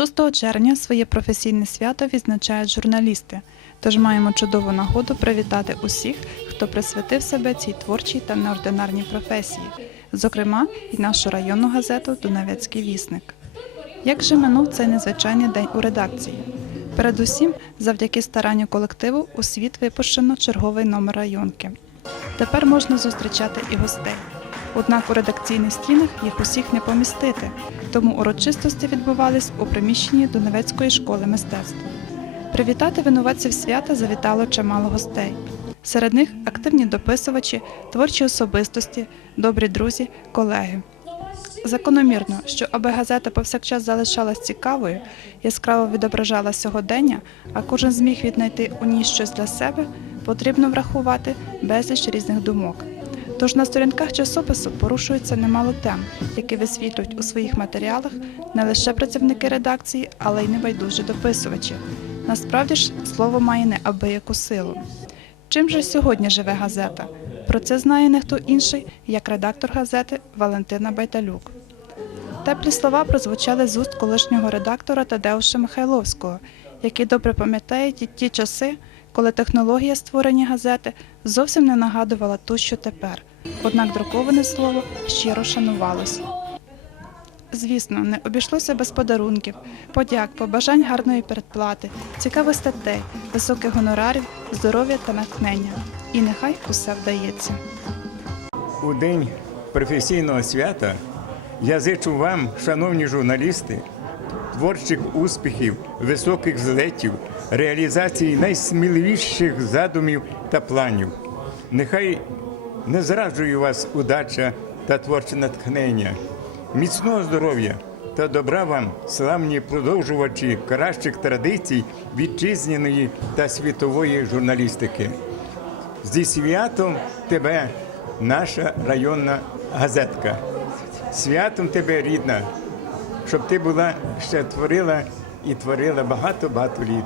6 червня своє професійне свято відзначають журналісти, тож маємо чудову нагоду привітати усіх, хто присвятив себе цій творчій та неординарній професії, зокрема і нашу районну газету Дунавецький вісник. Як же минув цей незвичайний день у редакції? Передусім, завдяки старанню колективу у світ випущено черговий номер районки. Тепер можна зустрічати і гостей. Однак у редакційних стінах їх усіх не помістити, тому урочистості відбувались у приміщенні Донецької школи мистецтв. Привітати винуватців свята завітало чимало гостей. Серед них активні дописувачі, творчі особистості, добрі друзі, колеги. Закономірно, що аби газета повсякчас залишалась цікавою, яскраво відображала сьогодення, а кожен зміг віднайти у ній щось для себе, потрібно врахувати безліч різних думок. Тож на сторінках часопису порушується немало тем, які висвітлюють у своїх матеріалах не лише працівники редакції, але й небайдужі дописувачі. Насправді ж слово має неабияку силу. Чим же сьогодні живе газета? Про це знає не хто інший, як редактор газети Валентина Байталюк. Теплі слова прозвучали з уст колишнього редактора Тадеуша Михайловського, який добре пам'ятає ті, ті часи, коли технологія створення газети зовсім не нагадувала ту, що тепер. Однак друковане слово щиро шанувалось. Звісно, не обійшлося без подарунків, подяк, побажань гарної передплати, цікавих статей, високих гонорарів, здоров'я та натхнення. І нехай усе вдається. У день професійного свята я зичу вам, шановні журналісти, творчих успіхів, високих злетів, реалізації найсміливіших задумів та планів. Нехай не зраджує вас удача та творче натхнення, міцного здоров'я та добра вам, славні продовжувачі кращих традицій вітчизняної та світової журналістики. Зі святом тебе, наша районна газетка. Святом тебе, рідна, щоб ти була ще творила і творила багато-багато літ.